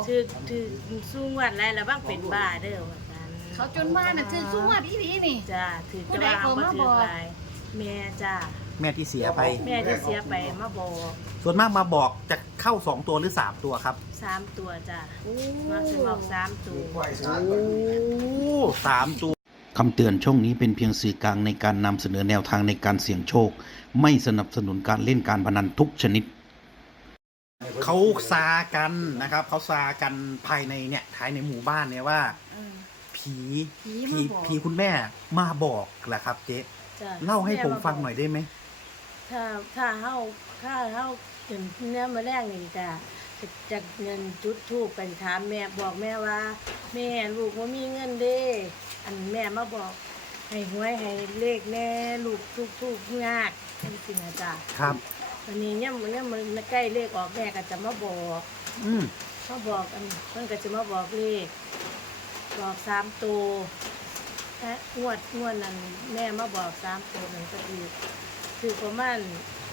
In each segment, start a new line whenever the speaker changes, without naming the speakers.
ถือสู้งวดไรแล้วบ้างเป็นบ้าเด้อว่าซั่น
เขาจนบ้านน่ะถือสุวรรณอีหลีนี่
จ้าถือ
ผู้
จะ
ใด
ว่าเอา
เขา
บ่
มา
ถื
บ
อ
อก
หลายแม่จ้า
แม่ที่เสียไป
แม่ที่เสียไปมาบอก
ส่วนมากมาบอกจะเข้า2 ตัวหรือ 3 ตัวครับ
3 ตัวจ้ามาสิบอก3 ตัว
โอ้3 ตัวคำเตือนช่องนี้เป็นเพียงสื่อกลางในการนำเสนอแนวทางในการเสี่ยงโชค ไม่สนับสนุนการเล่นการพนันทุกชนิด เขาซากันนะครับเขาซากันภายในเนี่ยภายในหมู่บ้านเนี่ยว่า ผี ผีคุณแม่มาบอกแหละครับเจ๊
จ้ะ
เล่าให้ผมฟังหน่อยได้ไหม
ถ้าเฮาเห็นเนื้อมาแรกนี่จ้ะจะเงินจุดทูปไปถามแม่บอกแม่ว่า แม่ลูกว่ามีเงินเด้อันแม่มาบอกให้หวยให้เลขแน่ลูกทุกยากจริงๆนะจ้ะ
ครับ
วันนี้เนี่ยมันใกล้เลขออกแม่ก็จะมาบอก
อืม
มาบอกอันเพิ่นก็จะมาบอกเลขบอก3 ตัวและงวดนั้นแม่มาบอก3 ตัวนั่นก็คือประมาณ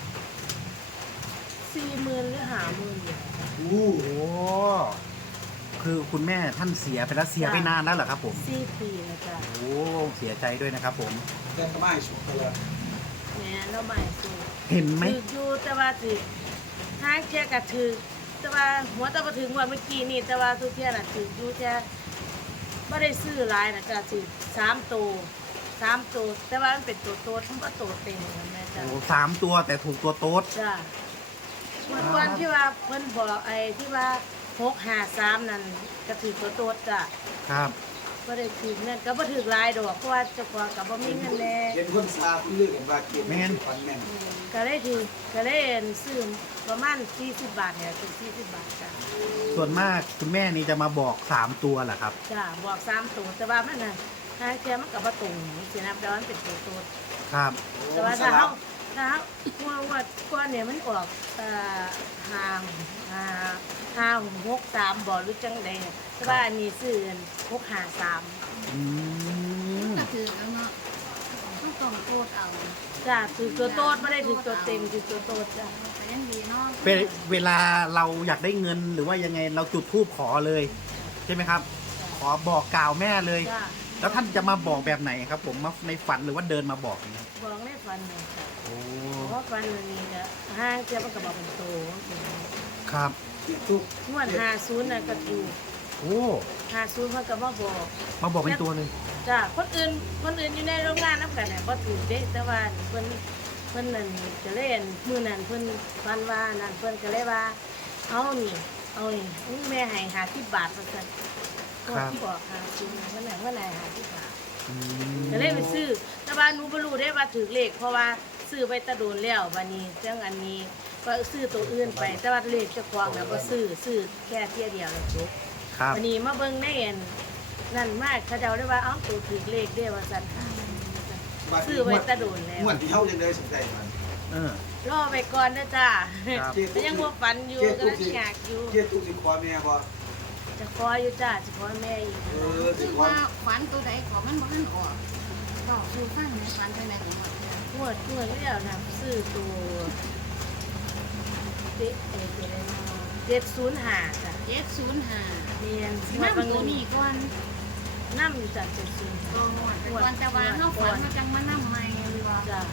40,000หรือ50,000อยู่
โอ้โหคือคุณแม่ท่านเสียไปแล้วเสียไปนานแล้วเหรอครับผม
4 ปีแล้วจ้ะ
โอ้เสียใจด้วยนะครับผม
เล่นก็ไม่สุดเลย
แม่เราใหม่สู
เห็นไหม
ถืออยู่แต่ว่าสิทางแค่ก็ถือแต่ว่าหัวตะบ่ถึงว่าเมื่อกี้นี่แต่ว่าทุกเที่ยน่ะถืออยู่แต่บ่ได้ซื้อหลายนะจ้ะสิ3 ตัวแต่ว่ามันเป็นตัวโตทั้งบ่ตัวเต็มนะแม่จ้ะ
โอ้3 ตัวแต่ถูกตัวโต๊ด
จ้ะเมื่อวันที่ว่าเพิ่นบอกไอ้ที่ว่า653นั่นก็ถือตัวโตจ้ะ
ครับ
บ่ได้ถือเงินก็บ่ถือหลายดอกเพราะว่าเจ้าของก็บ่มีเงินแน่
เห็นคนซาคุณเลือกกันว่าเกียรติฟันแม่น
ก็เลยถือก็เลยซื้อประมาณ40 บาทเนี่ยถึง40 บาทจ้ะ
ส่วนมากคุณแม่นี่จะมาบอก3 ตัวเหรอครับ
จ้ะบอก3 ตัวแต่ว่ามันน่ะทางเทียมันก็บ่ตรงสินะแต่ว่ามันเป็นตัวโต
ครับ
แต่ว่าถ้าเขาว่าก้อนเนี่ยมันออก5 6 3บ่หรือจังใดแต่ว่าอันนี้ซื้อ653
อืม
ก็ถือแล้วเนาะต้องโคตรเอา
จ้ะถือตัวโตดไม่ได้ถือตัวเต็มถือตัวโตดจ้ะ
แต่ยังดีเนาะ
เวลาเราอยากได้เงินหรือว่ายังไงเราจุดธูปขอเลยใช่ไหมครับ ขอบอกกล่าวแม่เลย
จ้ะ
แล้วท่านจะมาบอกแบบไหนครับ ผมมาในฝันหรือว่าเดินมาบอกอย่างเงี้ย
บอกในฝันเลยจ้ะ
โอ้
เพราะฝันวันนี้ก็ห้างเทียมันก็บอกเป็นโต
ครับ
ทุก
งวด50น่ะก็ถูก
โอ้
50เพิ่นก็มาบอก
มาบอกเป็นตัวเลย
จ้ะคนอื่นอยู่ในโรงงานนำกันน่ะบ่ถือเด้แต่ว่าเพิ่นนั่นก็เลยอั่นมื้อนั้นเพิ่นฝันว่านั่นเพิ่นก็เลยว่าเอานี่แม่ให้50 บาทว่าซั่นก็บอก50มันน่ะให้50 บาท
อืม
ก็เลยไปซื้อแต่ว่าหนูบ่รู้ได้ว่าถือเลขเพราะว่าซื้อไปตะโดนแล้วบัดนี้จังอันนี้ก็ซื้อตัวอื่นไป แต่ว่าเลขเจ้าของน่ะบ่ซื้อแค่เที่ยเดียวแล้วจบ
ครับ
วันนี้มาเบิ่งในอันนั่นมากเขาเจ้าได้ว่าเอ้าตัวถือเลขเด้อว่าซั่นหาซื้อไว้ตะโดนแล้ว
เหมือนที่เขายังได้สนใจมัน
เออ
รอไปก่อนเด้อจ้า
ครับ
แต่ยังบ่ฝันอยู่ก็ลังอยากอยู่
เกียรติทุกสิขอแม่บ่
จะขออยู่จ้าจะขอแม่อีก
สิ
คือ
ขอ
ว่าฝันตัวใดขอมันบ่ทันออกบอกคือฟังในฝันไปไหนของมัน
งวดแล้วนะซื้อตัว705จ้ะ
705
เรียน
สิมาตัวนี้ก่อน
น้ำอยู่จาก705
ก็งวดไปก่อนแต่ว่าเฮาฝันมาจังมานำใหม่หรือว่า
จ้ะ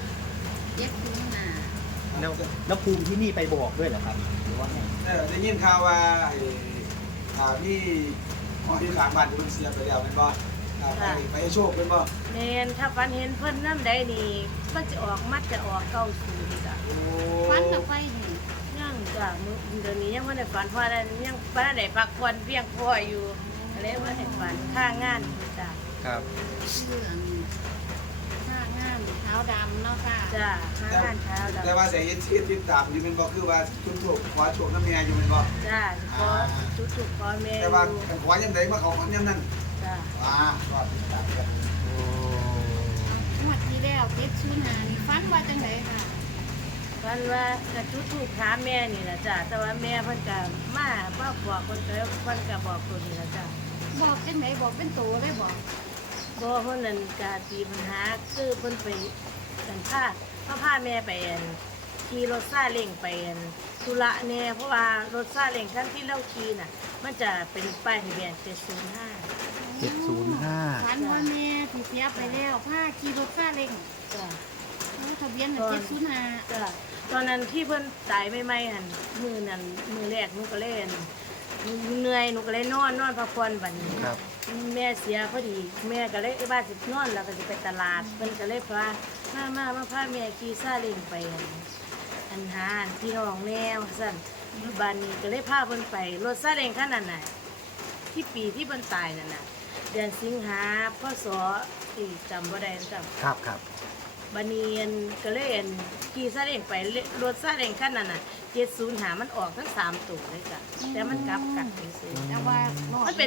705
แล้วภูมิที่นี่ไปบอกด้วยเหรอครับหรือว่าไง
ได้ยินข่าวว่าข่าวที่หอที่ขางบ้านที่มันเสียไปแล้วแม่นบ่ไปโชคเป็นบ่
แม่นถ้าฝันเห็นเพิ่นน้ำใดนี่มันจะออก90จ้ะ
โอ้
ฝันกับไปนี่
ยังจ้ะมื้อเดี๋ยวนี้ยังบ่ได้ฝันเพราะอะไรยังบ่ได้พักผ่อนเพียงพออยู่อะไรบ่ได้ฝันค่างานอยู่จ้ะ
ครับ
เรื่องค่างานเท้าดำเนาะค่ะ
จ้ะค่างานเช้าด
แต่ว่าแต่เห็นที่ติดตามอยู่แม่นบ่คือว่าคุณโชคขอโชคน้ำแม่อยู่แม่นบ่
จ้ะขอทุกๆขอแม่
แต่ว่าขอยังไดมาเขาฝันยามนั้น
จ้ะ
ก็ติดตามกัน
งวดที่แล้ว705นี่ฝันว่าจังไดค่ะ
ฝันว่ากระจุดถูกถามแม่นี่ล่ะจ้ะแต่ว่าแม่เพิ่นก็มาบอกเพิ่นก็บอกตัวนี้ล่ะจ้ะ
บอกจังไดบอกเป็นตัวเลยบอก
บ่เพิ่นนั่นก็ตีปัญหาคือเพิ่นไปกันพาแม่ไปอันขี่รถซาเล้งไปธุระแน่เพราะว่ารถซาเล้งคันที่เราขี่น่ะ มันจะเป็นป้ายทะเบียน705
705
ฝันว่าแม่ที่เสียไปแล้วพาขี่รถซาเล้ง
จ้ะ
ทะเบียนน่ะ705
จ้ะตอนนั้นที่เพิ่นตายใหม่ๆหั่นมือแรกหนูก็เล่นเหนื่อยหนูก็เลยนอนพักผ่อนบัดนี้
ครับ
แม่เสียพอดีแม่ก็เลยบ้านสินอนแล้วก็สิไปตลาดเพิ่นก็เลยพามาพาแม่ขี่ซาเล้งไปอันหาอันพี่น้องแนวสั่นบ้านนี้ก็เลยพาเพิ่นไปรถซาเล้งคันนั้นน่ะที่ปีที่เพิ่นตายนั่นน่ะเดือนสิงหาพศที่จำบ่ได้จำ
ครับครับ
บัดนี้ก็เลยขี่ซาเล้งไปรถซาเล้งคันนั้นน่ะ705มันออกทั้ง3ตัวเลยจ้ะแต่มันกลับกันซื่อ
แต่ว่า
ๆมันเป็น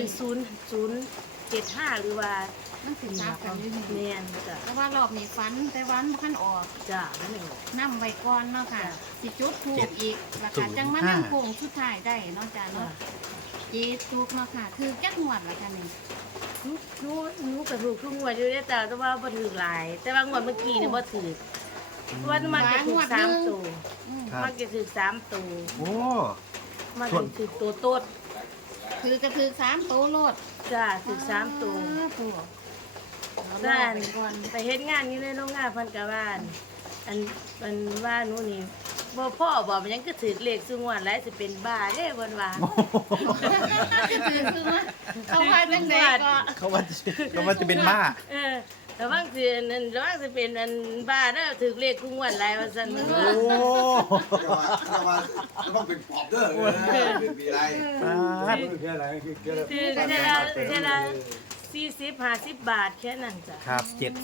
0075หรือว่า
มันสิซับกันอยู่นี่
แม่นจ้ะ
แต่ว่ารอบนี้ฝันแต่วันบ่คันออก
จ้ะนั่นเอง
นำไว้ก่อนเนาะค่ะ
จ้ะ
สิจุดถูกอีกแล้วก็จังมานำโค้งสุดท้ายได้เนาะจ้ะ
จ้ะ
เนาะเจตุกเนาะค่ะคือจักงวดละค่ะนี่
หนูก็ถูกทุกงวดอยู่เด้อจ้ะแต่ว่าบ่ถูกหลาย แต่ว่างวดเมื่อกี้เนี่ยบ่ถูกเพราะว่ามันจะถูก3ตัว
อืม
ครับ
มันจะถูก3ตัว
โอ้
มันจะถูกตัวโต๊ด
คือกระถือ3ตัวโลด
จ้ะถูก3ตัว
ตัว
ด้านไปเฮ็ดงานอยู่ในโรงงานเพิ่นก็ว่าอันว่าหนูนี่บ่พ่อบอกมันยังก็ถือเลขซุงวดหลายสิเป็นบ้าเด้เพิ่นว่า
ก็ถือคือว่าเขาว่าจังไดก็
เขาว่าจะเป็นบ้า
ระวังสิระวังสิเป็นบ้าเด้อถือเลขซุงวดหลายว่าซั่นเพิ่นว่า
โอ้
แต่ว่าต้องเป็นปอบเด้อเป็นปีไร
ถือเท่าละ40-50 บาทแค่นั้นจ้ะ
ครับ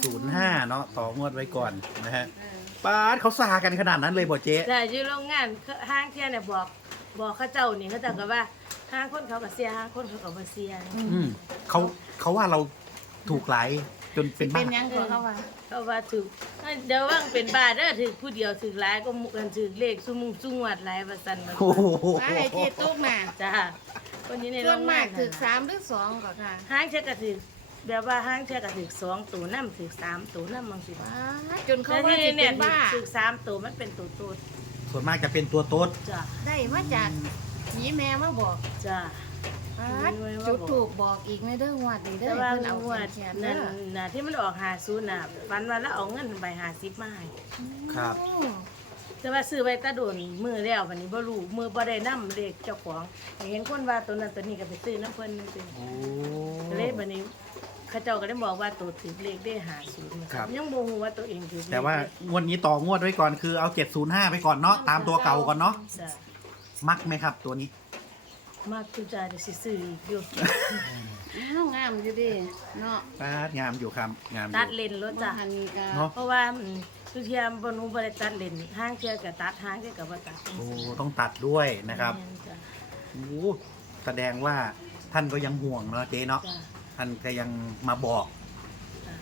705 เนาะต่องวดไว้ก่อนนะฮะป้าดเขาซากันขนาดนั้นเลยบ่เจ๊
แต่อยู่โรงงานห้างเที่ยเนี่ยบอกเขาเจ้านี่เขาเจ้าก็ว่าห้างคนเขาก็เสียห้างคนเขาก็บ่เสีย
อืมเขาว่าเราถูกหลายจนเป็น
เป็
บ้า
นหยังก็เขาว่า
เขาว่าถือเดี๋ยวว่างเป็นบาทเด้อถือผู้เดียวถือหลายก็หมุกันถือเลขซุงวดหลายว่าซั่นว่า
โอ้โห
ว่าให้เจตุกน่ะ
จ้าคนอยู่ใน
ส่
โร
วน
ง
มาง
าก น
ถือ3หรือ2ก็ค่ะ
ห้างเชื่อก็ถือแบบว่าห้างเชื่อก็ถือ2ตัวนำถือ3ตัวนำบางสิ
ว้าจนเขา
แต่
ว่า
ที่
สิ
เนี่
เป็
ย
นบ้า
ถือ3ตัวมันเป็นตัวโตด
ส่วนมากจะเป็นตัวโต๊ด
จ้า
ได้มาจากผีแม่มาบอก
จ้า
จุดถูกบอกอีกในเด้องวดนี่เด้
แต่
อ
ว่า
เพิ่นเอา
งวด
แขน
นั่
เด้
น
อ
น่ะที่มันออก50น่ะฝันว่าแล้วเอาเงินไป50มาให้
ครับ
โอ้
แต่ว่าซื้อไว้แตะโดนมือแล้ววันนี้บ่รู้มือบ่ได้นํเลขเจ้าของเห็นคนว่าตัวนั้นตัวนี้ก็ไปซื้อน้ำเพิ่นนึง
โอ้
ก็เลยบัดนี้เขาเจ้าก็ได้บอกว่าตัวถือเลขได้50
ครับ
ยังบ่ฮู้ว่าตัวเองถือเลข
แต่ว่างวดนี้ต่องวดไว้ก่อนคือเอา 705 ไปก่อนเนาะตามตัวเก่าก่อนเนาะ
จ้ะ
มักไหมครับตัวนี้
มากตุจาได้สิซื้ออีกอยู่
อ้าวงามอยู่ดิเนาะ
ป้าดงามอยู่ครับงามอ
ตัด
ยู่
เลนรถ
บ่
จ้ะ
หันก็
เนาะ
เพราะว่าทุกเที่ยบ่รู้บ่ได้ตัดเลนห้างเที่ยก็ตัดห้างเที่ยก็บ่ตัด
โอ้ต้องตัดด้วยนะครับ
แม่จ้ะ
โอ้แสดงว่าท่านก็ยังห่วงเนาะเจ๊เนาะ
จ้ะ
ท่านก็ยังมาบอก
จ้ะ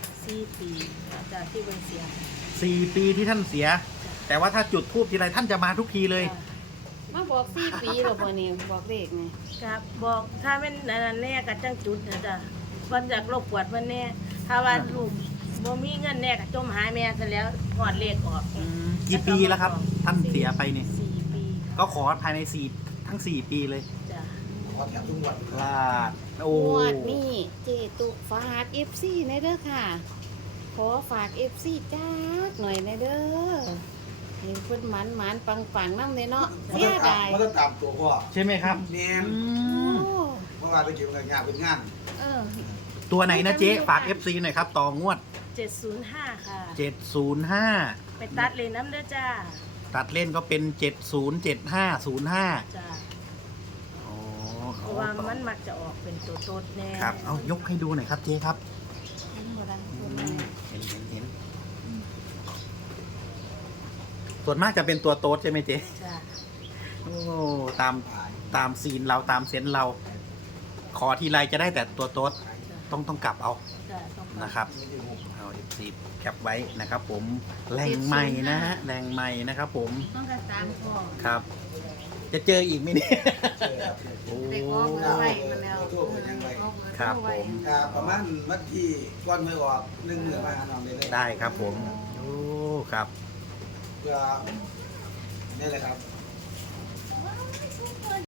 4 ปีจ้ะที่เพิ่นเสีย
4 ปีที่ท่านเสีย แต่ว่าถ้าจุดทูบทีไรท่านจะมาทุกทีเลย
จ้ะ
มาบอก4ปีแล้วบ่นี่บอกเลขนี่
ครับบอกถ้าแม่นอันนั้นแน่ก็จังจุดนะจ้ะวันจากโรคปวดมันแน่ถ้าว่าลูกบ่มีเงินแน่ก็จมหายแม่ซะแล้วหอดเลขออก
กี่ปีแล้วครับ ท่านเสียไปเนี่ย
4 ปี
ก็ขอภายในทั้ง 4 ปีเลย
จ้ะ
ขอแถมทุกงวด
ลาดโอ้
งวดนี้เจตุกฝาก FC ในเด้อค่ะ ขอฝาก FC จักหน่อยในเด้อให้เพิ่นหมันๆปังๆนำเลยเนาะเสียดาย
มันต้องตามตัวพ่อ
ใช่ไหมครับ
เนีย
อื
น
ม
โอ้
เพราะว่าตะกี้มันงานเป็นงาน
เออ
ตัวไหนนะเจ๊ฝาก FC หน่อยครับ ต่องวด
705ค่ะ
705
ไปตัดเลยน้ำเด้อจ้า
ตัดเล่นก็เป็น 707505
จ้า
โอ้
เพราะว่ามันมักจะออกเป็นตัวโตดแน่
ครับ เอายกให้ดูหน่อยครับเจ๊ครับ
บ่ดัง
อื
ตัว
ม
นั้น
เห็นส่วนมากจะเป็นตัวโต๊ดใช่ไหมเจ๊
จ้า
โอ้ตามซีนเราตามเซนส์เรา ขอทีไรจะได้แต่ตัวโต๊ด
จ้า
ต้องกลับเอา
จ้าต้องไป
นะครับ เอาซีแคปไว้นะครับ ผมแรงใหม่นะฮะแรงใหม่นะครับ ผม
ต้องการตามพ่อ
ครับ จะเจออีกไหมเนี่ยโอ้
ได้ขอเบอร์ไว้มาแล้ว
โทษเป็นยังไง
ขอเบอร์
ครับ
ไว้
ผม
ครับประมาณวันที่ก้อนมือออก1 มื้อมาหาน้องได้เลย
ได้ครับผมโอ้ครับ
เพื่อนี่แหละครับ